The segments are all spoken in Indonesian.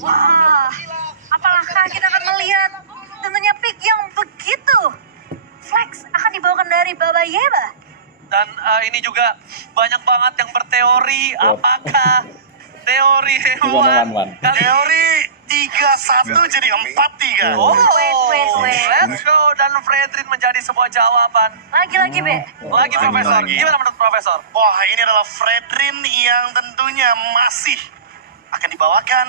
Wah, apakah kita akan melihat tentunya pick yang begitu flex akan dibawakan dari Baba Yeba? Dan ini juga banyak banget yang berteori apakah teori hewan Teori 3-1 jadi 4-3. Oh, Wait. let's go. Dan Fredrin menjadi sebuah jawaban. Lagi-lagi, Be. Lagi Profesor, gimana menurut Profesor? Wah, ini adalah Fredrin yang tentunya masih akan dibawakan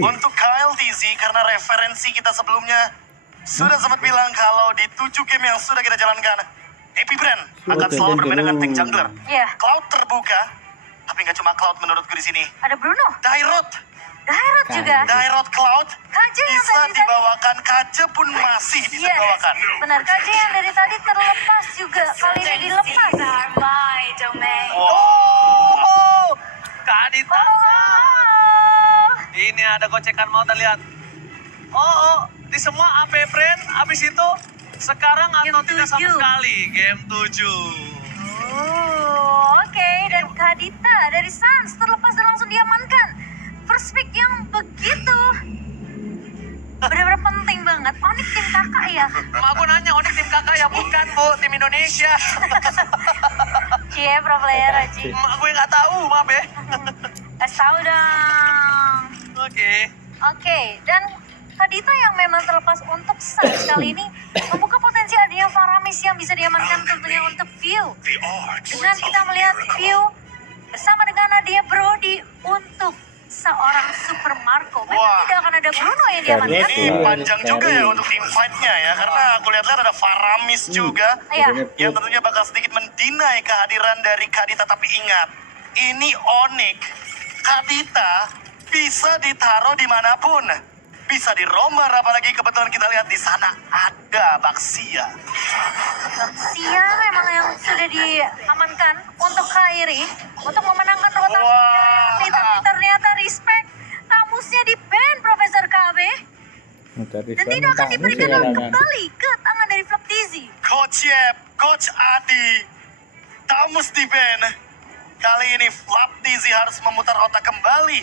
untuk KLTZ karena referensi kita sebelumnya sudah sempat bilang kalau di 7 game yang sudah kita jalankan, Epic Brand akan selalu bermain dengan tank jungler. Iya. Cloud terbuka, tapi nggak cuma Cloud menurutku di sini. Ada Bruno, Dairot juga. Dairot Cloud Kaje yang bisa tadi dibawakan, Kaje pun masih bisa Yes, dibawakan. benar. Kaje yang dari tadi terlepas juga. Kali ini dilepas. Oh, Kadita. Oh. Ini ada gocekan mau terlihat. Di semua AP Brand habis itu sekarang atau Game tidak sama 7. sekali game 7. Oke. Dan Kadita dari Suns terlepas dan langsung diamankan. First pick yang begitu benar-benar penting banget. Onyx tim kakak ya. Mak aku nanya Onyx tim kakak ya, bukan Bu, tim Indonesia. Cie, pro player aja. Mak gue nggak tahu, maaf ya. Kasih tahu dong. Oke. Dan Kadita yang memang terlepas untuk Suns kali ini membuka potensi adanya Faramis yang bisa diamankan tentunya untuk View. Dengan kita melihat View bersama dengan Nadia Brody untuk seorang Super Marco. Memang Wah. tidak akan ada Bruno yang diamankan. ini panjang juga ya untuk team fight-nya ya, karena aku lihat-lihat ada Faramis juga Iya. yang tentunya bakal sedikit mendinai kehadiran dari Kadita. Tapi ingat, ini Onyx. Kadita bisa ditaruh dimanapun, bisa di romer, apalagi kebetulan kita lihat di sana ada Baxia. Sia memang yang sudah diamankan untuk Kairi untuk memenangkan rotasi Wah. ini, tapi ternyata respect tamusnya di ban Profesor KB dan tidak akan diberikan kembali ke tangan dari Flaptizi. Coach Yep, Coach Adi, Tamus di Ben. Kali ini Flaptizi harus memutar otak kembali,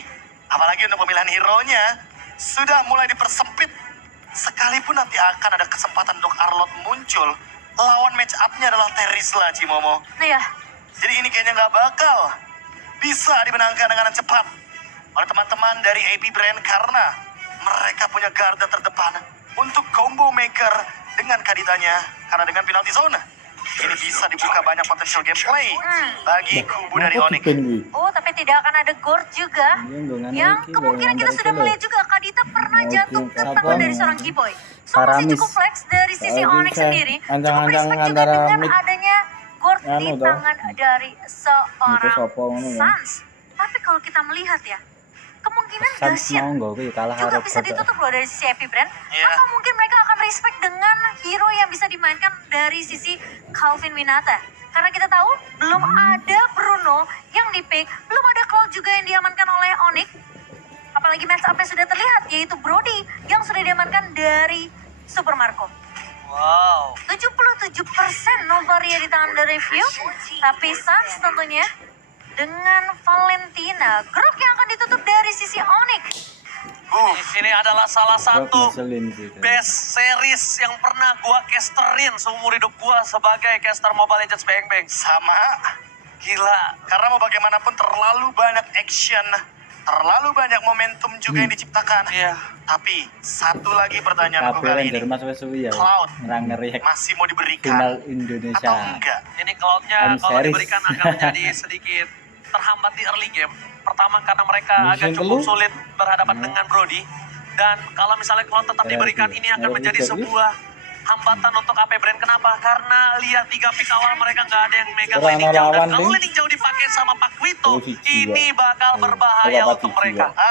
apalagi untuk pemilihan hero-nya sudah mulai dipersempit. Sekalipun nanti akan ada kesempatan untuk Arlot muncul, lawan match up-nya adalah Terisla, Cimomo. Nah ya, Jadi ini kayaknya nggak bakal bisa dimenangkan dengan cepat oleh teman-teman dari AP Brand karena mereka punya garda terdepan untuk combo maker dengan Kaditanya. Karena dengan penalty zone, ini bisa dibuka banyak potensial gameplay bagi kubu dari Onyx. tapi tidak akan ada Gord juga. Yang kemungkinan kita sudah melihat juga Kadita pernah jatuh ke tangan dari seorang Keyboy. So masih cukup flex dari sisi Onyx sendiri. Cukup respect juga dengan adanya Gord di tangan dari seorang Suns. Tapi kalau kita melihat ya, kemungkinan dahsyat juga bisa ditutup loh dari sisi Epic Brand. Iya. Atau mungkin mereka akan respect dengan hero yang bisa dimainkan dari sisi Calvin Winata. Karena kita tahu belum ada Bruno yang dipick, belum ada Cloud juga yang diamankan oleh Onyx. Apalagi match up-nya sudah terlihat, yaitu Brody yang sudah diamankan dari Super Marco. Wow. 77% Novaria di tangan dari View, tapi Suns tentunya dengan Valentina. Grup yang akan ditutup dari sisi Onyx. Ini adalah salah satu best series yang pernah gua casterin seumur hidup gua sebagai caster Mobile Legends Bang Bang. Sama, Gila. karena mau bagaimanapun terlalu banyak action, terlalu banyak momentum juga yang diciptakan. Iya. Tapi satu lagi pertanyaanku kali ini, Cloud masih mau diberikan final Indonesia. atau enggak? Ini Cloud-nya I'm kalau serious. diberikan akan menjadi sedikit terhambat di early game. Pertama karena mereka agak Mission cukup dulu. sulit berhadapan dengan Brody. Dan kalau misalnya Cloud tetap diberikan, ini akan menjadi sebuah hambatan untuk AP Brand. Kenapa? Karena lihat 3 pick awal mereka nggak ada yang megang Orang landing jauh. Dan lawan kalau nih. landing jauh dipakai sama Pak Wito, Oh, si jiwa. ini bakal berbahaya Coba untuk Pak mereka. jiwa.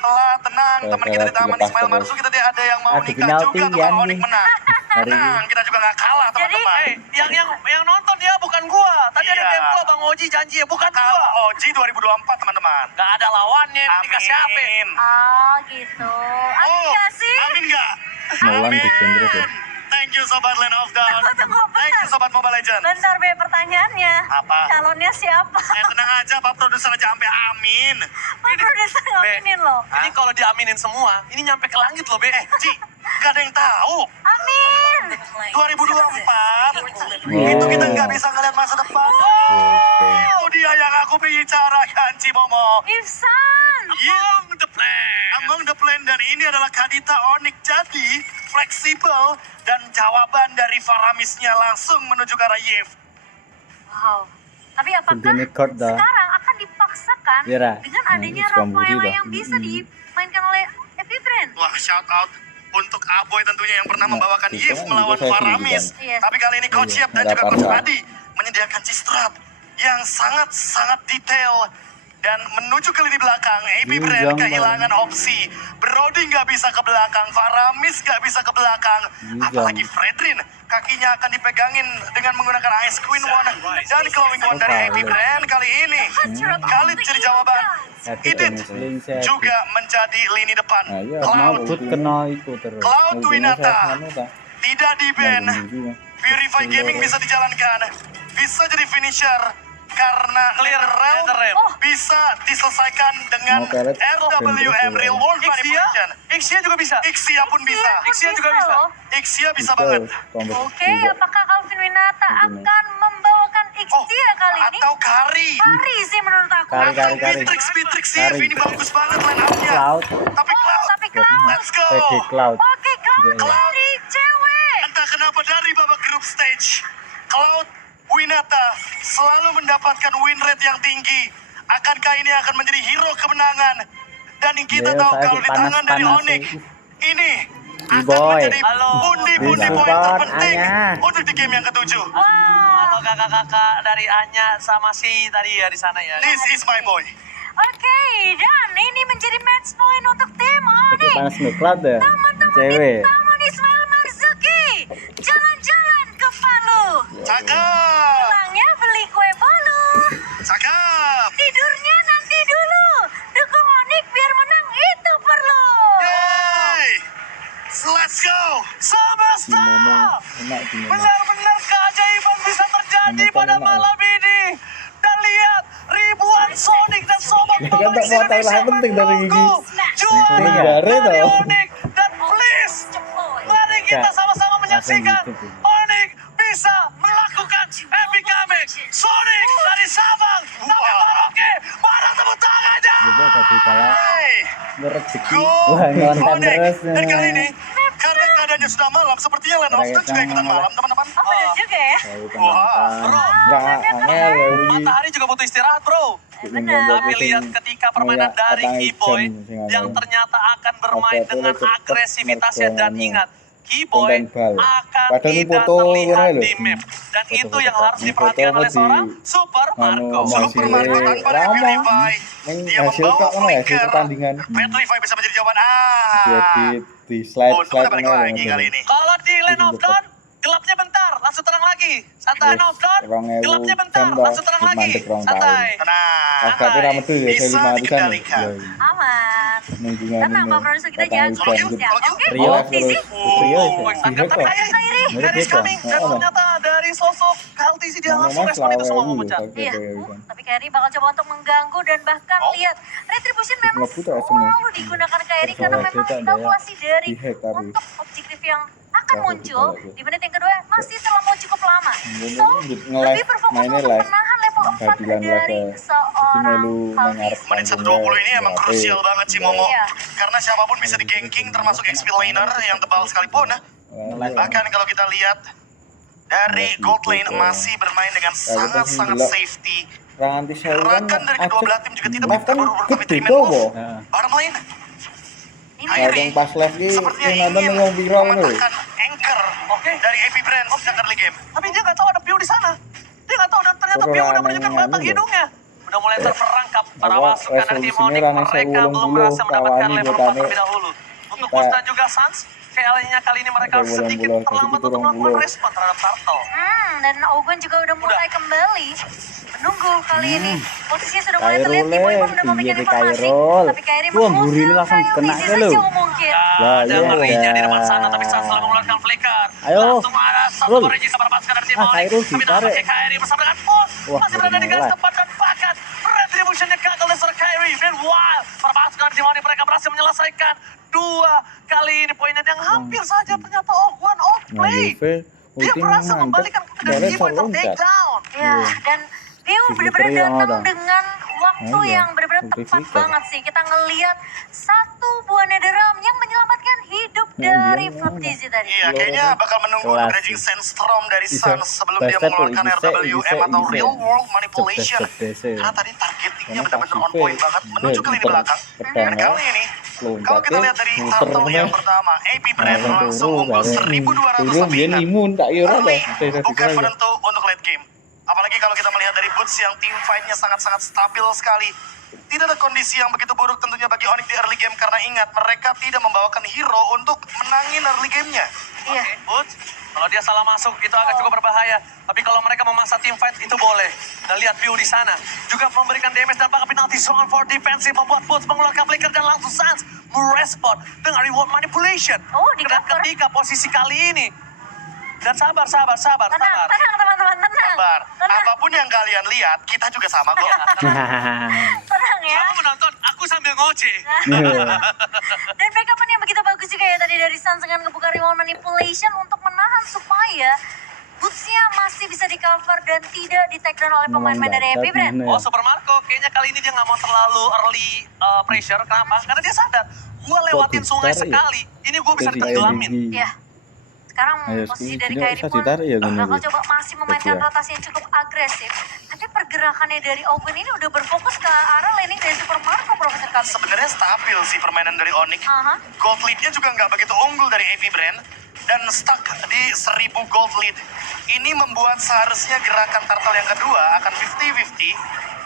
Telah tenang, Saya teman kita di kira taman dilepas Ismail terus. Marzu, kita dia ada yang mau Ada nikah penalti juga tuh ya kalau nih. Onyx menang. Hari ini. Tenang, kita juga nggak kalah teman-teman. yang nonton ya bukan gua. Tadi ada Iya. game gua, Bang Oji janji ya, bukan Kalau gua. OG 2024 teman-teman. Gak ada lawannya, dikasih HP. Amin. Oh gitu. Amin gak sih? Amin nggak? Nolan Amin. di Congress ya. Thank you Sobat Land of Dawn. Tunggu, Thank you Sobat Mobile Legends. bentar Be, pertanyaannya. Apa? Calonnya siapa? Tenang aja Pak Produser aja sampai amin. Pak produser ngaminin loh. Ini kalau diaminin semua, ini nyampe ke langit loh, Be. Ci, gak ada yang tahu. Amin. 2024 itu kita nggak bisa ngeliat masa depan. Oh, dia yang aku bicarakan Cimomo. Ifsan. Among the plan. Among the Plan dan ini adalah Kadita Onyx, jadi fleksibel dan jawaban dari Faramisnya langsung menuju ke arah Yves. Wow. Tapi apakah Gede chord dah. sekarang akan dipaksakan Iya, dengan nah, adanya suka muri Rafaela dah. yang bisa dimainkan oleh Epi Brand? Wah, shout out untuk Aboy tentunya yang pernah Nah, membawakan itu Yves kan melawan juga saya Faramis. tunjukkan. Iya. Tapi kali ini Coach Iya, Yep dan ada juga Coach apa-apa. Adi menyediakan C-Strat yang sangat-sangat detail. Dan menuju ke lini belakang, AP Brand Jangan. kehilangan opsi. Brody nggak bisa ke belakang, Faramis nggak bisa ke belakang. Jangan. Apalagi Fredrin, kakinya akan dipegangin dengan menggunakan Ice Queen One dan Glowing One dari AP Brand kali ini. Kali jadi jawaban. Idit juga menjadi lini depan. Nah, iya, Cloud mau put kena itu terus. Cloud Ujungnya Winata. saya anu dah. tidak di-ban. Nah, gini. Purify Gaming bisa dijalankan. Bisa jadi finisher. Karena Clear Realm Netherrealm. bisa diselesaikan dengan Mau pelet, RWM Real World Ixia, Manipulation. Ixia juga bisa. Ixia pun bisa. Ixia juga bisa. loh. Ixia bisa Itu, banget. tombol Oke, dua. apakah Calvin Winata Ini. akan membawakan Oh, Ixia kali ini? atau Kari. Hari sih menurut aku. Kari, Atau Kari. Bitrix Kari. ini bagus banget line up-nya. Cloud. Tapi Oh, Cloud, tapi Cloud. let's go. PG Cloud. Oke, Cloud Iya. dari cewek. Entah kenapa dari babak group stage, Cloud Winata selalu mendapatkan win rate yang tinggi. Akankah ini akan menjadi hero kemenangan? Dan yang kita Iya, tahu saya kalau di tangan dari dipanas-panasin. Onyx, ini akan B-boy. menjadi Halo. pundi-pundi Di poin support, terpenting Anya. untuk di game yang ketujuh. Wow. Halo kakak-kakak dari Anya sama si tadi ya di sana ya. This is my boy. Oke, dan ini menjadi match point untuk tim Lagi Onyx. panas nih Cloud dah. Teman-teman di Cewek. Taman Ismail Marzuki. Jalan-jalan ke Palu. Cakep, Pulangnya beli kue bolu. cakep. Tidurnya nanti dulu. Dukung Onyx biar menang itu perlu. Yay! Let's go. Semesta. Cimomo enak Cimomo. Benar-benar keajaiban bisa terjadi Ngomong pada enak, malam ini. Dan lihat ribuan Sonic dan sobat Ya, Mobile kan tak mau tahu Indonesia lah, penting dari menunggu gigi. juara Negara dari tau. Onyx. Dan please, mari kita Kak, sama-sama menyaksikan langsung gitu. Onyx bisa melakukan epic comeback. Sonic dari Sabang sampai Merauke. Mana tepuk tangannya? Juga tadi kalah Hey, ngerejeki. go Wah, ngonten Onyx. terus. Dan kali ini, karena keadaannya sudah malam, sepertinya Land of Dawn juga ikutan malam, teman-teman. Oh, bener juga ya. Bro. Enggak, angel ya Wi. Matahari juga butuh istirahat, bro. Benar. Tapi lihat ketika permainan Kayak dari petang Keyboy ikan, sing yang ada. ternyata akan bermain Apa, dengan cepet agresivitasnya dan mergolanya. ingat Keyboy Konten bal. akan Padahal ini tidak foto terlihat mana lho? di map dan Foto-foto itu yang tak. harus Ini diperhatikan foto oleh di- seorang Super Marco. Masih Super Marco tanpa lama. Purify. Neng Dia hasil membawa kok mana ya, hasil flicker. pertandingan. Petrify bisa menjadi jawaban. Diedit di slide Untung udah balik mana lagi ya, kali ini. Kalau di Land of Dawn gelapnya bentar, langsung terang lagi. Santai Land of Dawn, 2000 gelapnya bentar, jam dah, langsung terang lagi. mandek rong Santai. Tenang. Agak kira metu ya, Bisa saya 5 hari kan. dikendalikan. Aman. Mingguan Tenang, Pak Produser kita jago. Kalau gitu, Ya, kalau gitu. oke. Rio Oh, Tizi. Rio Sangat tapi dari coming dan ternyata dari sosok KLTC dia langsung respon itu semua memecah. Iya, tapi Kairi bakal coba untuk mengganggu dan bahkan Oh. lihat Retribution memang Nggak butuh asem ya. selalu digunakan Kairi karena Terus memang ada ya, kalkulasi dari di-hack tadi. untuk objektif yang akan Terus muncul ada ya. di menit yang kedua masih terlampau cukup lama. So, nge-live, lebih berfokus mainnya untuk live. menahan level 4 Badilan dari live ya. seorang Melu Kaltis. mengarep Menit 1:20 ini emang krusial banget sih Momo. Iya. Karena siapapun bisa di ganking termasuk XP laner yang tebal sekalipun. Bahkan kalau kita lihat dari gold lane masih bermain dengan sangat-sangat safety. Ranganti saluran Gerakan dari kedua belah tim juga tidak live kan berburu-buru tapi gede treatment tuh move. boh. Bottom lane, Ini Kalau yang pas live ini sepertinya yang nonton ingin yang viral kan loh. mematahkan anchor dari AP Brand sejak early game. Tapi dia nggak tahu ada Pio di sana. Dia nggak tahu dan ternyata Pio udah menunjukkan batang hidungnya. Udah mulai terperangkap para Apa, pasukan dari tim resolusinya Onyx. ranah Mereka 1080, belum berhasil mendapatkan kawani level 4 botane. terlebih dahulu. Untuk Pak. Bus dan juga Sans, KL-nya kali ini mereka 1080, sedikit terlambat tapi untuk melakukan 1080. respon terhadap Turtle. dan Ogun juga udah mulai kembali menunggu kali ini. Posisinya sudah mulai Kairul terlihat. Ibu-ibu udah iya memberikan di informasi. Kairul. Tapi Kairi Wah, gurih ini langsung mengusahakan kena bisnis ke lu. sejauh mungkin. Lah, ada iya, ngerinya di udah. depan sana, tapi saat setelah mengeluarkan flicker. Ayo, Langsung ada satu Rul. Regis kabar pasukan dari tim Ah, Onyx. Khairul Tapi ditarik. nampaknya Kairi bersama dengan Bos. Wah, Masih berada di garis mulai. depan dan bahkan retributionnya gagal dari seorang Kairi. Dan wow, para pasukan dari tim Onyx mereka berhasil menyelesaikan 2 kali ini poinnya yang hampir saja ternyata one outplay. Dia berhasil membalikan kemudian Keyboy ter-take down. Ya, dan View benar-benar yang datang ada. dengan waktu Oh, iya. yang benar-benar Ulti tepat flicker. banget sih. Kita ngelihat satu buah Netherrealm yang menyelamatkan hidup Nah, dari dia Flaptizi tadi. Iya, kayaknya bakal menunggu Kelas Raging sih. Sandstorm dari Bisa. Suns sebelum dia Basket tuh, mengeluarkan bisa, RWM atau bisa. Real World Manipulation. Cerdas, cerdas, Karena tadi targetingnya Karena benar-benar on pasifnya point banget menuju ke lini belakang. Dan kali ini, kalau kita lihat dari turtle yang pertama, AP Brand langsung unggul 1200 lebih. Ingat, imun tak iya early bukan penentu untuk late game. Apalagi kalau kita melihat dari Boots yang team fight-nya sangat-sangat stabil sekali. Tidak ada kondisi yang begitu buruk tentunya bagi Onyx di early game karena ingat mereka tidak membawakan hero untuk menangin early game-nya. Iya. Oke, Boots, kalau dia salah masuk itu agak cukup berbahaya. Tapi kalau mereka memaksa team fight itu boleh. Dan lihat View di sana juga memberikan damage dan bahkan penalty zone for defensive membuat Boots mengeluarkan flicker dan langsung Suns merespon dengan reward manipulation. Oh, di Dan cover. ketika posisi kali ini dan sabar. Tenang, tenang teman-teman, tenang. Sabar, Tenang, apapun yang kalian lihat, kita juga sama kok. tenang ya. Kamu menonton, aku sambil ngoceh. Dan backupan yang begitu bagus juga ya tadi dari Suns dengan ngebuka reward manipulation untuk menahan supaya Boots-nya masih bisa di cover dan tidak di take down oleh pemain-pemain dari AP Brand. Oh, Super Marco, kayaknya kali ini dia nggak mau terlalu early pressure. Kenapa? Karena dia sadar, gue lewatin sungai sekali, ini gue bisa ditenggelamkan. Ya. Sekarang Ayo, posisi sini, dari tidak Kairi bisa pun ditarik ya, gini, bakal Bu. coba masih memainkan Kecil. rotasi yang cukup agresif. Tapi pergerakannya dari Open ini udah berfokus ke arah laning dari Super Marco, Profesor Kabin. Sebenarnya stabil sih permainan dari Onyx. Aha. Gold lead-nya juga nggak begitu unggul dari AP Brand. Dan stuck di 1000 gold lead. Ini membuat seharusnya gerakan turtle yang kedua akan 50-50.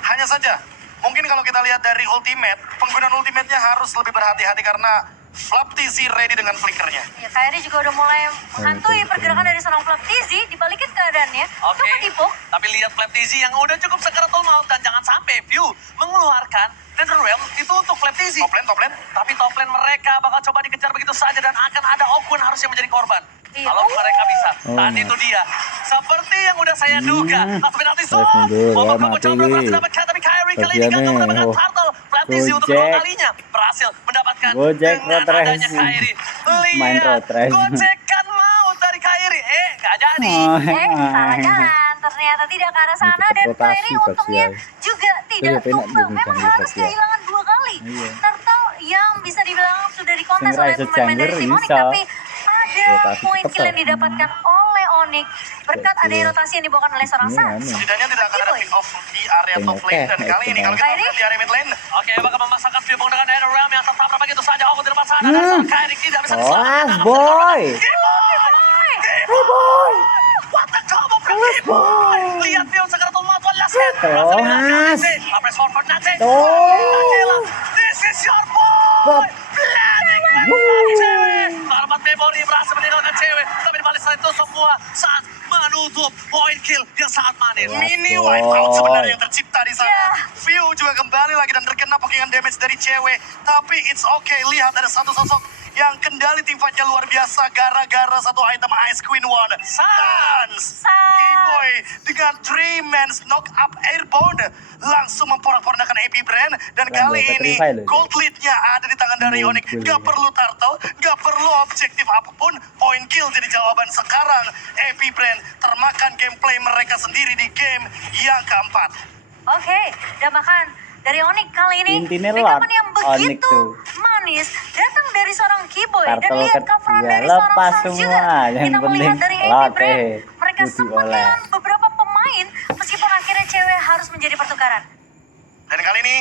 Hanya saja, mungkin kalau kita lihat dari ultimate, penggunaan ultimate-nya harus lebih berhati-hati karena Flaptizi ready dengan flickernya. Ya, Kairi juga udah mulai menghantui pergerakan dari seorang Flaptizi, dibalikin keadaannya. Oke, Coba dipuk. tapi lihat Flaptizi yang udah cukup sekaratul maut dan jangan sampai View mengeluarkan Netherrealm itu untuk Flaptizi. Top lane. Tapi top lane mereka bakal coba dikejar begitu saja dan akan ada Okun harusnya menjadi korban. Iya. Kalau mereka bisa, Oh, tadi itu dia. Seperti yang udah saya duga, langsung penalti zone. mundur, Babak ya, mencoba mati. berhasil dapatkan, tapi Kyrie kali ini Bagiannya, gagal mendapatkan oh. turtle. Flaptizi untuk kedua Gojek. kalinya berhasil mendapatkan Gojek dengan road race. adanya Kyrie. Main Lihat, road race. gojekan maut dari Kyrie. Gak jadi. Salah jalan. Ternyata tidak ke arah sana dan Rotasi, Kairi untungnya juga tidak Iya, enak tumbang. juga Memang kan, harus ya. kehilangan 2 kali. Iya. Turtle yang bisa dibilang sudah dikontes Sing oleh Rise pemain dari Jungler tim Onyx, bisa. tapi ada Rotasi poin cepet kill yang lah. didapatkan oleh Onyx berkat Betul. adanya rotasi yang dibawakan oleh seorang Ini Suns. aneh. Setidaknya tidak akan ada Keyboy. pick off di area top lane. Dan kali ini kalau kita Kyrie? lihat di area mid lane, Oke, bakal memasakkan Vipong dengan Netherrealm yang tetap begitu saja. Okun di depan sana. Dan seorang Kyrie tidak bisa diselamatkan. Kelas, boy. Keyboy! What the combo from Keyboy! Lihat View sekaratul maut. One last hit. Berhasil Kelas. Nate. Apres for Nate. Tuh. This is your boy! Planning cewek. Korban memori berhasil meninggalkan cewek. Tapi di balik itu semua saat menutup poin kill yang sangat manis. mini Boy. wipeout sebenarnya yang tercipta di sana. Ya. View juga kembali lagi dan terkena pokingan damage dari cewek. Tapi it's okay, lihat ada satu sosok yang kendali tim fight-nya luar biasa gara-gara satu item Ice Queen One. Sans! Keyboy dengan 3 man's knock up airborne langsung memporak-porandakan AP Brand. Dan Keren, kali dapat ini revive loh. gold lead-nya ada di tangan dari Onyx. Muncul. Gak perlu turtle, gak perlu objektif apapun. Point kill jadi jawaban sekarang. AP Brand termakan gameplay mereka sendiri di game yang keempat. Oke, dan bahkan dari Onyx kali ini Intinya backupan lot yang Onyx begitu tuh. manis datang dari seorang Keyboy dan Turtle lihat ketiga, coveran dari lepas seorang Suns semua. juga. Yang Kita melihat penting dari AP lot, Brand, mereka kudu sempat oleh. kehilangan beberapa pemain meskipun akhirnya cewek harus menjadi pertukaran. Dan kali ini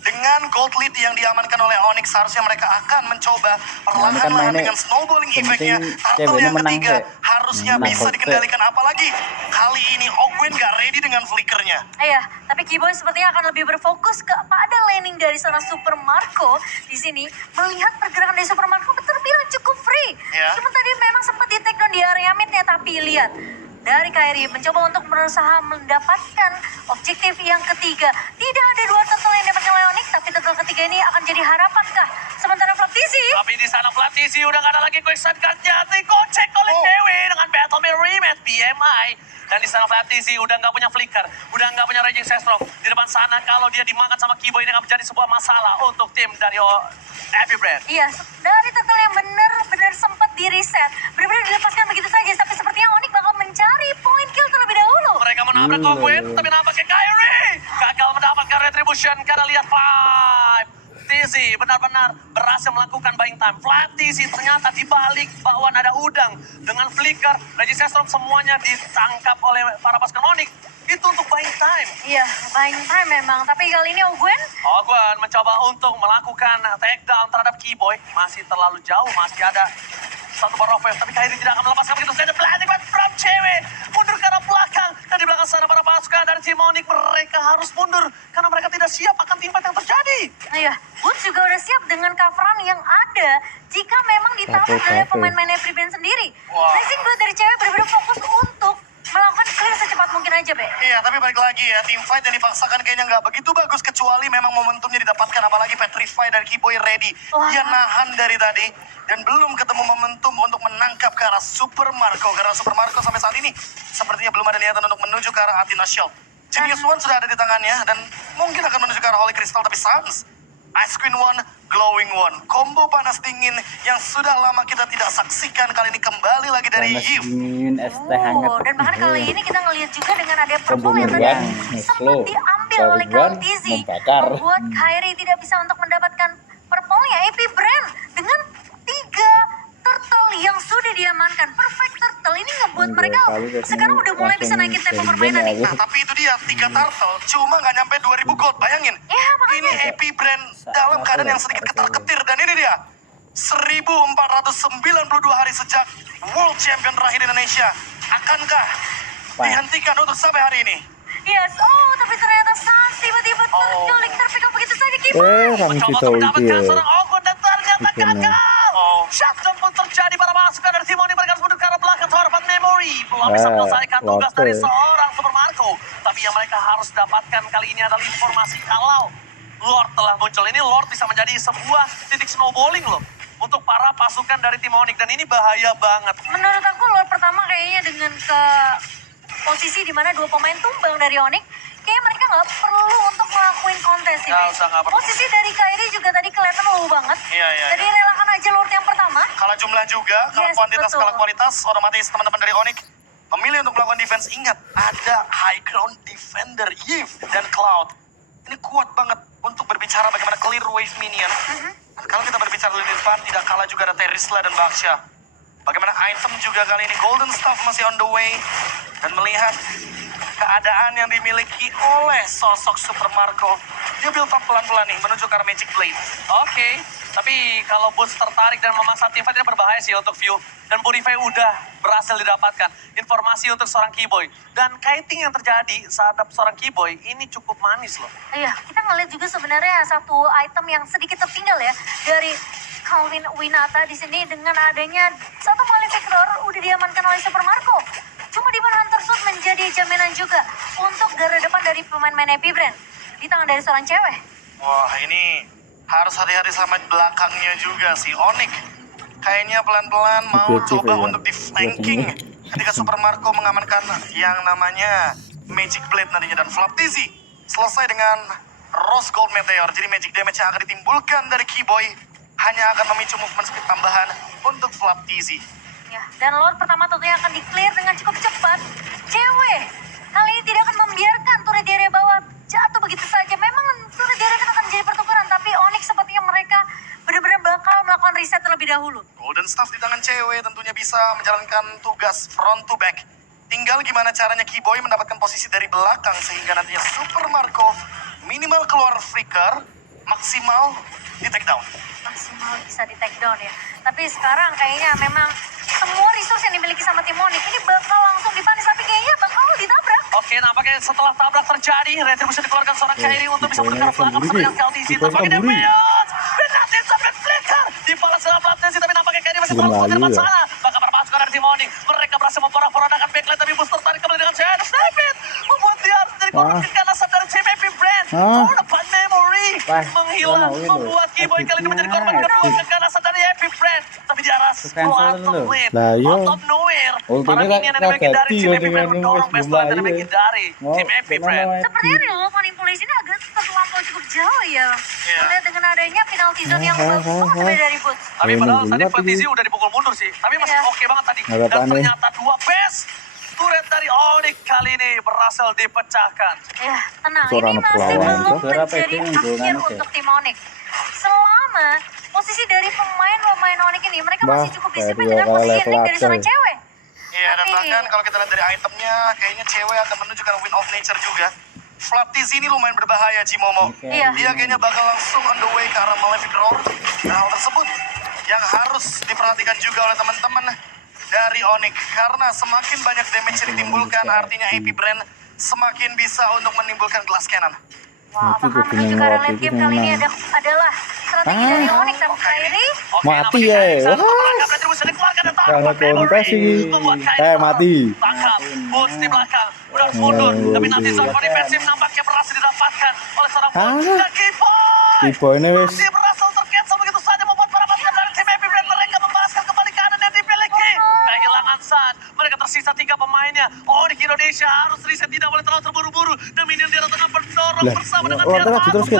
dengan gold lead yang diamankan oleh Onyx harusnya mereka akan mencoba perlahan-lahan mainnya dengan snowballing penting effect-nya. Turtle ceweknya yang menang, ketiga Cek. harusnya Menang bisa gold dikendalikan apalagi kali ini Ogwen gak ready dengan flickernya. Iya, tapi Keyboy sepertinya akan lebih berfokus kepada laning dari seorang Super Marco di sini. Melihat pergerakan dari Super Marco terbilang cukup free. Ya. Cuma tadi memang sempat di take down di area mid-nya, tapi lihat dari Kairi mencoba untuk berusaha mendapatkan objektif yang ketiga. Tidak ada 2 turtle yang didapatkan oleh Onyx, tapi turtle ketiga ini akan jadi harapankah? Sementara Flaptizi Tapi di sana Flatisi udah gak ada lagi quick set gunnya. Dikocek oleh Dewi dengan Battle Rematch BMI. Dan di sana Flatisi udah gak punya flicker, udah gak punya Raging Sestrom. Di depan sana kalau dia dimakan sama Kiboy ini akan menjadi sebuah masalah untuk tim dari Epic Brand. Iya, dari turtle yang benar-benar sempat di reset, benar-benar dilepaskan begitu saja. Tapi sepertinya Onyx bakal mencari poin kill terlebih dahulu. Mereka menabrak Kogwin, tapi nampaknya Kyrie gagal mendapatkan retribution karena lihat Five. Tizi benar-benar berhasil melakukan buying time. Flat Tizi ternyata dibalik bakwan ada udang dengan flicker. Registration semuanya ditangkap oleh para pasukan Onyx. Itu untuk buying time. Iya, buying time memang. Tapi kali ini Ogwen, Ogwen mencoba untuk melakukan takedown terhadap Kiboy. Masih terlalu jauh, masih ada satu bar offense. Tapi Kyrie tidak akan melepaskan begitu saja. Planning from cewek. Mundur ke arah belakang. Dan di belakang sana para pasukan dari tim Onyx. Mereka harus mundur. Karena mereka tidak siap akan timpat yang terjadi. iya, Woods juga udah siap dengan coveran yang ada jika memang ditabrak oleh pemain-pemain Every Band sendiri. Wah. Racing Blue dari cewek benar-benar fokus untuk melakukan clear secepat mungkin aja, Be. Iya, tapi balik lagi ya, tim fight yang dipaksakan kayaknya nggak begitu bagus, kecuali memang momentumnya didapatkan, apalagi Petrify dan Kiboy ready. Wah. Dia nahan dari tadi, dan belum ketemu momentum untuk menangkap ke arah Super Marco. Karena Super Marco sampai saat ini, sepertinya belum ada niatan untuk menuju ke arah Athena Shield. Genius One sudah ada di tangannya, dan mungkin akan menuju ke arah Holy Crystal, tapi Sans, Ice Queen One, Glowing One. Combo panas dingin yang sudah lama kita tidak saksikan, kali ini kembali lagi dari Panas Yves. dingin, es teh hangat. Dan bahkan kali ini kita ngelihat juga dengan ada purple Combo yang tadi Merwan, sempat slow. diambil oleh Merwan, Kaltizi, membakar. membuat Kyrie tidak bisa untuk mendapatkan purple-nya. Epic Brand dengan 3 turtle yang sudah diamankan. Perfect turtle ini ngebuat Iya, mereka kali dari sekarang sini udah mulai bisa langsung naikin tempo dari permainan nih. game Nah, tapi itu dia, 3 turtle cuma nggak nyampe 2000 gold. Bayangin, Ya, makanya. ini Epic Brand dalam keadaan yang sedikit ketar-ketir. Dan ini dia, 1492 hari sejak World Champion terakhir Indonesia. Akankah dihentikan untuk sampai hari ini? Yes, oh tapi ternyata Sans tiba-tiba terculik, terpick up begitu saja Kiboy. Ramsey Mencoba untuk tahu mendapatkan dia. seorang Ogwen dan ternyata Bikinnya. gagal. Shutdown pun terjadi para pasukan dari tim Onyx. Mereka harus mundur ke arah belakang. Horvat Memory belum bisa menyelesaikan tugas dari seorang Super Marco. Tapi yang mereka harus dapatkan kali ini adalah informasi kalau Lord telah muncul. Ini Lord bisa menjadi sebuah titik snowballing loh untuk para pasukan dari tim Onyx. Dan ini bahaya banget. Menurut aku Lord pertama kayaknya dengan ke posisi di mana 2 pemain tumbang dari Onyx, kayaknya mereka nggak perlu untuk ngelakuin kontes ini. Nggak perlu. Posisi dari Kyrie juga tadi kelihatan low banget. Iya. Jadi relakan aja Lord yang pertama. Kalau jumlah juga, kalau Yes, kuantitas, betul. kalau kualitas, otomatis teman-teman dari Onyx memilih untuk melakukan defense. Ingat, ada high ground defender Yves dan Cloud. Ini kuat banget untuk berbicara bagaimana clear wave minion. Dan kalau kita berbicara lebih depan, tidak kalah juga ada Terisla dan Baksha. Bagaimana item juga kali ini, Golden Staff masih on the way. Dan melihat keadaan yang dimiliki oleh sosok Super Marco, dia build up pelan-pelan nih menuju ke arah Magic Blade. Oke, tapi kalau Boots tertarik dan memaksa tim fight ini berbahaya sih untuk View. Dan Purify udah berhasil didapatkan informasi untuk seorang Kiboy. Dan kiting yang terjadi saat seorang Kiboy ini cukup manis loh. Iya, kita ngeliat juga sebenarnya satu item yang sedikit tertinggal ya dari Calvin Winata di sini dengan adanya satu Malefictor udah diamankan oleh Super Marco. Cuma Demon Hunter Suit menjadi jaminan juga untuk garda depan dari pemain-pemain Epic Brand di tangan dari seorang cewek. Wah, ini harus hati-hati sama belakangnya juga si Onyx. Kayaknya pelan-pelan mau Agresif coba ya, untuk di flanking ketika Super Marco mengamankan yang namanya Magic Blade nantinya. Dan Flaptizi selesai dengan Rose Gold Meteor. Jadi magic damage yang akan ditimbulkan dari Kiboy hanya akan memicu movement speed tambahan untuk Flaptizi. Ya, dan Lord pertama tentunya akan di-clear dengan cukup cepat. Cewek kali ini tidak akan membiarkan turret di area bawah jatuh begitu saja. Memang turret di area atas akan menjadi pertukaran, tapi Onyx sepertinya mereka benar-benar bakal melakukan reset terlebih dahulu. Golden Staff di tangan cewek tentunya bisa menjalankan tugas front to back. Tinggal gimana caranya Kiboy mendapatkan posisi dari belakang sehingga nantinya Super Marco minimal keluar flicker, maksimal di take down. Maksimal bisa di take down ya. Tapi sekarang kayaknya memang semua resource yang dimiliki sama tim Onyx ini bakal langsung dipanis, tapi kayaknya bakal ditabrak. Oke, nampaknya setelah tabrak terjadi, retribusi dikeluarkan seorang Kyrie untuk bisa Kiboynya bergerak belakang kabur bersama dia. dengan Kaltizi. Kiboy Tampaknya dia kabur dia. Beos! Benatin sampai flicker! Dibalas dalam Platesi, tapi nampaknya Kyrie masih terlalu kuat di depan Kembali ya. sana. Maka para pasukan dari tim Onyx, mereka berhasil memporak-porandakan backline, tapi booster tarik kembali dengan Shadow Snipit. Membuat dia harus menjadi korban keganasan dari tim Epic Brand. Hah? Depan Memory Wah, menghilang, wow, ini membuat loh. Kiboy kali ini menjadi korban Asik. kedua keganasan dari cancel langsung dulu. win. Lah, iya. Out of nowhere. Ultinya Para minion yang dimiliki gak dari ganti, tim ya, Epic dengan Brand mendorong wis best player yang mulai, dimiliki ya. dari Mau tim Epic kemana Brand. lagi? Sepertinya real manipulasi ini agak terlampau cukup jauh ya. Terlihat dengan adanya penalti zone yang bagus banget sebenarnya dari Boots. Tapi Ini padahal tadi gelap Fatizi ini. udah dipukul mundur sih. Tapi masih Iya. oke banget tadi. Nggak ada Dan apaan, ternyata dua best turret dari Onyx kali ini berhasil dipecahkan. Ya, tenang. Suara Ini anak masih pelawan belum itu. Suara menjadi PD yang akhir golongan itu. untuk tim Onyx. Selama posisi dari pemain Onyx ini, mereka Bah, masih cukup kayak disiplin dua dengan kali posisi level ending dari aja seorang ya. cewek. Iya, dan Tapi- bahkan kalau kita lihat dari itemnya, kayaknya cewek akan menunjukkan win of nature juga. Flaptis ini lumayan berbahaya, Cimomo. Iya. Dia kayaknya bakal langsung on the way ke arah Malefic Roar. Dan hal tersebut yang harus diperhatikan juga oleh teman-teman dari Onyx. Karena semakin banyak damage yang ditimbulkan, artinya AP Brand semakin bisa untuk menimbulkan glass cannon. Wah, Mati apakah tuh menuju ke dengan arah waktu late itu game kali ini memang. adalah strategi dari Onyx dan Kyrie? Oke, Mati nampaknya ya. Kyrie salah satu Wah. pelanggan Retribution dikeluarkan dan Karena tanpa kontes memory. ini. Membuat Kyrie Mati. tangkap. Boots di belakang. Udah harus mundur. Oh, Tapi nanti iya. zone for defensive nampaknya berhasil didapatkan oleh seorang Boots. Ah. Dan Keyboy Ibo ini wis masih berhasil tercancel begitu saja membuat para pasukan dari tim Epic Brand mereka membahaskan kembali kanan yang dimiliki. Kehilangan Sun. Mereka tersisa 3 pemainnya. Oh, di Indonesia harus reset, tidak boleh terlalu terburu-buru. Dan minion di tengah berdorong Lah, bersama dengan oh, dia terus gitu.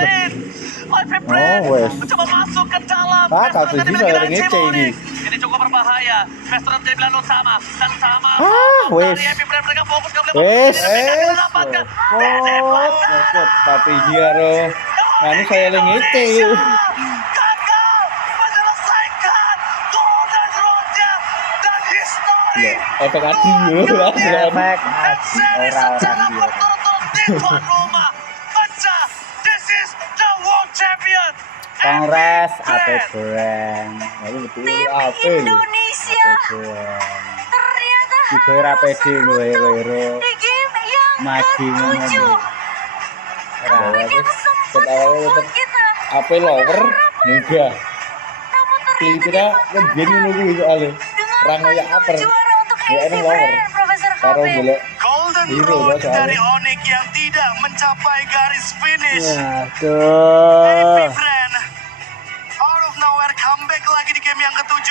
Epic Brand Oh, wes. mencoba masuk ke dalam. Ah, Best tapi Brand bisa dimiliki ada dari ngece tim ini. Onyx. Ini cukup berbahaya. Best Brand jadi bilang sama. Dan sama. Ah, wes. Dari Epic Brand mereka fokus ke Wes. mendapatkan. Nyokot tapi Giaro. Anu saya lengete. Gagal menyelesaikan golden road-nya dan history. Efek adi yo. Efek Dan adi seri orang-orang secara dia. berturut-turut di tuan rumah pecah. This is the world champion. Kongres Epic AP Brand. Brand. Aku betul Tim apa? Indonesia Brand. ternyata Dibayar harus APD sekutu wero. di game yang Mati ke-7. Topik yang sempat Ketawa membuat tetep kita apa lover? Enggak. namun ternyata Kira ngegen ngono kuwi soalnya. dengan Rang kayak title apa? juara untuk Ya, AC ini lover. Brand, Profesor Karo Kapin. golek Golden Hero, Road soalnya. dari Onyx yang tidak mencapai garis finish. Waduh. Epic Brand out of nowhere comeback lagi di game yang ke-7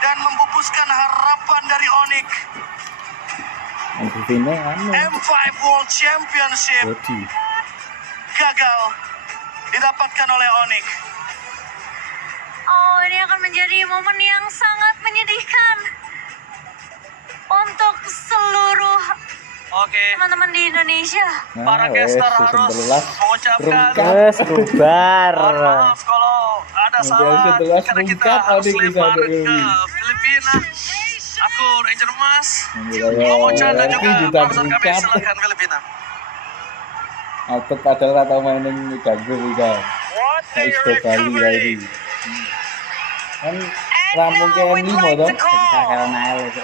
dan membubuskan harapan dari Onyx. MVP-nya anu. M5 World Championship Body. gagal didapatkan oleh Onyx. Oh, ini akan menjadi momen yang sangat menyedihkan untuk seluruh Oke, teman-teman di Indonesia. para wes, caster season harus 11 mengucapkan terungkap. Wes bubar. mohon maaf kalau ada Nanti salah aja telas karena kita terungkap, harus Onyx bisa lempar ada ke ini. Filipina. Aku Ranger Emas, Mulai Momo-chan dan juga juta Profesor KB terungkap. silakan Filipina. Albert padahal rata mainin ganggu bisa. Harus Bali lagi. Kan rampung ke M5 toh. Kakak Nail itu.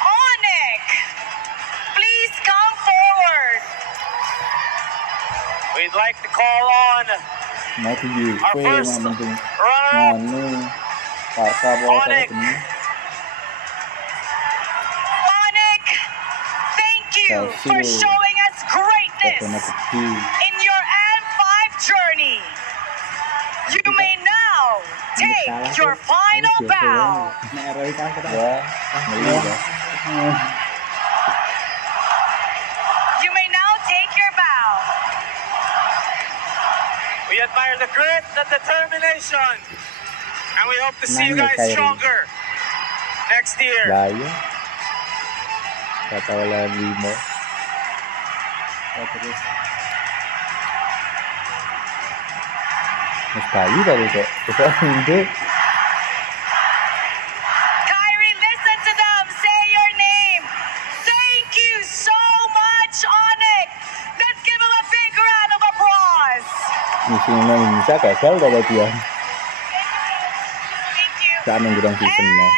Onyx, please come forward. We'd like to call on Mau tinggi, Our kue first yang penting. runner-up. Anu, Parsa bawa Onyx. ini. Onyx, thank you for Kasih. showing us greatness Katanya gede. in your M5 journey. You may now take your final bow. Nek ROI kan kita. Ya, ngeli ya. You may now take your bow. We admire the grit, the determination, and we hope to see you Nangis guys kayak stronger next year. Lah iya. Kata oleh 5. Terus Mas Bali tadi kok. Itu itu. Kyrie, listen to them. Say your name. Thank you so much, Onyx. Let's give him a big round of applause. Misi Indonesia gagal kalau dia. Thank you. Gak nunggu seasonnya.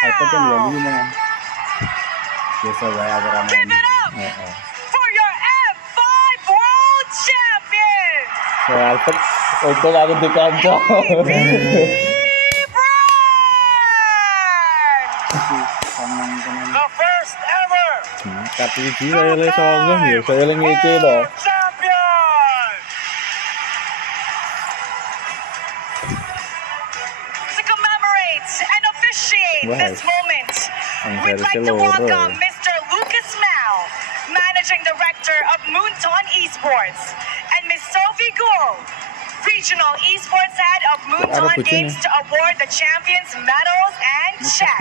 And Albert kan now, 25. Biasa wae aturan. give it up Heeh. for your M5 World Champion, So Albert untuk aku dikonco. Brand. The first ever Tapi dia saya le songong ya, saya le ngece loh. World Champion. To commemorate and officially appreciate Wah. this moment. Ang We'd like to harusnya loro welcome ya. Mr. Lucas Mao, Managing Director of Moonton Esports, and Ms. Sophie Guo, Regional Esports Head of Moonton bocah Games nih. to award the champions medals and check.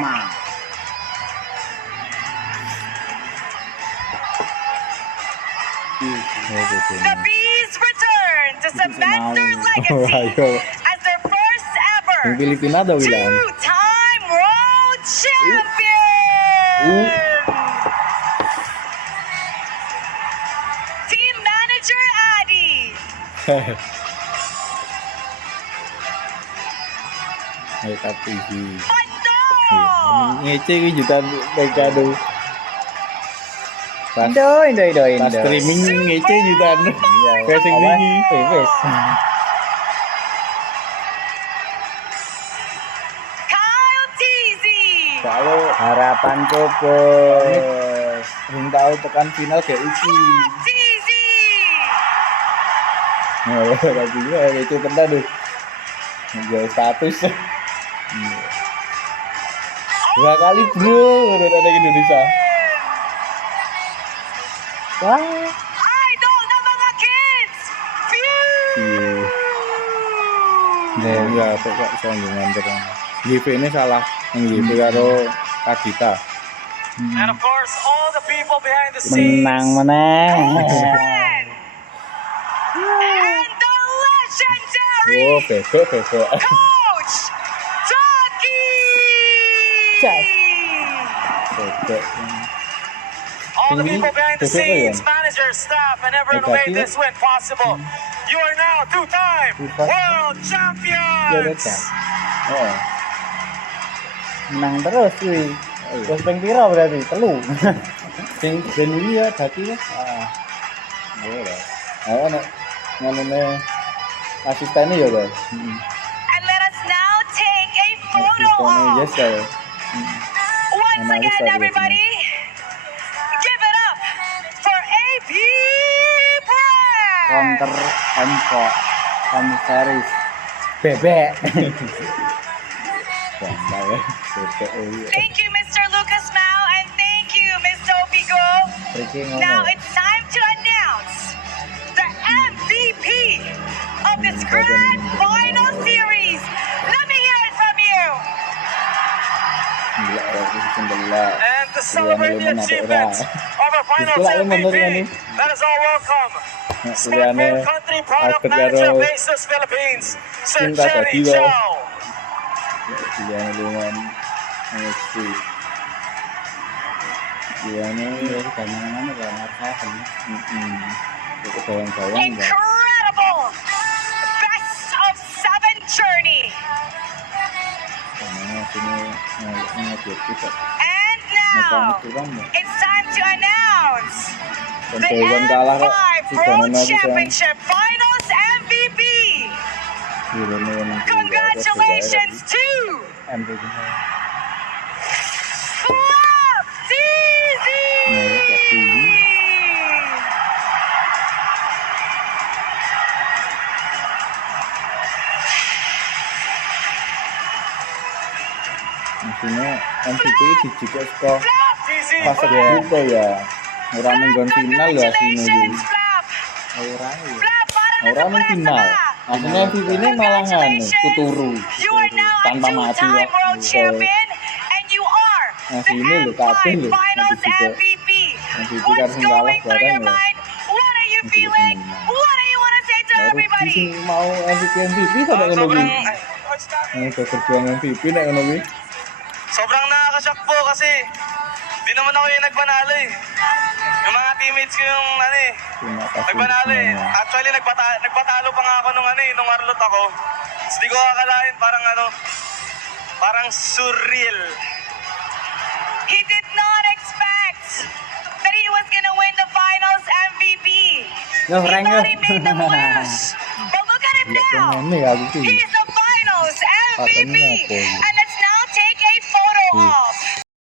The Bees return to cement their legacy Ayo. as their first ever Yang Filipina daw bilang. two-time world champion. Team manager Adi. Ayo tapi Bando. ngece gue jutaan dekado. Pas Indo. pas streaming ngece jutaan. Iya. Kayak sing wingi. Wes. Kyle Teasy. Kalau Harapan bos. belum tahu tekan final kayak iki. Teasy. Nah, tapi gue ngece pernah tuh. Jual status. Dua kali bro, udah ada Indonesia. Wah. Idol na mga kids. Iya. Iya. Enggak, kok sambungan terus. GV ini salah. Yang GV karo Kadita. And of course, all the people behind the scenes. Menang menang. Friend. And the legendary Oh, bebek. Coach Ducky. Cak. Bebek. All the people behind the Bebek apa ya? scenes, managers, staff, and everyone who Berarti made this win possible. You are now two-time world Ya champions. beda. Oh. Menang terus kuwi. Terus ping pira berarti? Telu. Sing ben ini ya dadi ya. Boleh. Ayo nek nganune asistennya ya, Bang. And let us now take a photo Asistennya of. yes ya. Once Analis again, tadi everybody, give it up for AP Brand. Counter M series. Bebek. Bangga ya. Bebek ini. Thank you, Mr. Lucas Mao, and thank you, Ms. Sophie Go. Breaking Now ngono. it's time to announce the MVP of this grand final series. Let me hear it from you. Gila aku sembelah. And to celebrate the achievement of our finals Itulah yang bener MVP, ini. let us all welcome Kuliahnya Smartphone Country Product Albert Manager karo Basis Philippines, Sir Cinta Jerry tadi, Bang. Chow. pilihan dengan NXT. Pilihannya ya mana kan Arsenal. Itu bayang-bayang enggak. Incredible! Best of 7 journey. Karena sini ngejek kok. And now, it's time to announce the Dewan kalah kok. M5 World Championship Finals MVP. Congratulations to MVP. Club TZ! Maksudnya MVP juga kok TZ pas gitu ya. Ora nenggon final ya sini. Congratulations, Flap! Ora ya. Flap, para na Ora nang final. Aslinya MVP ini malah nganu tuturu. You are now a Tanpa mati two-time kok. world champion, and you are Nah, the sini lho, kabeh M5 lho, Finals nanti juga. MVP. MVP What's kan kalah going through your bareng ya. mind? What are you Nanti feeling? menang. What do you want to say to Baru everybody? sing mau MVP sampai ngono Sobrang, kuwi. Nah, berjuang MVP nek ngono kuwi. sobrang nakakashock po kasi di naman ako yung nagpanalo eh. Yung mga teammates ko yung Terima kasih. nagpanalo eh. semuanya. Actually, nagpatalo pa nga ako nung nung Arlot ako. Tapos di ko akalain parang surreal. He did not expect that he was gonna win the finals MVP. Yo, He rank thought yo. he made them lose. But look at him Lihat now. pemainnya aku sih. He's the finals Katanya MVP. apa ya? And let's now take a photo Iya. of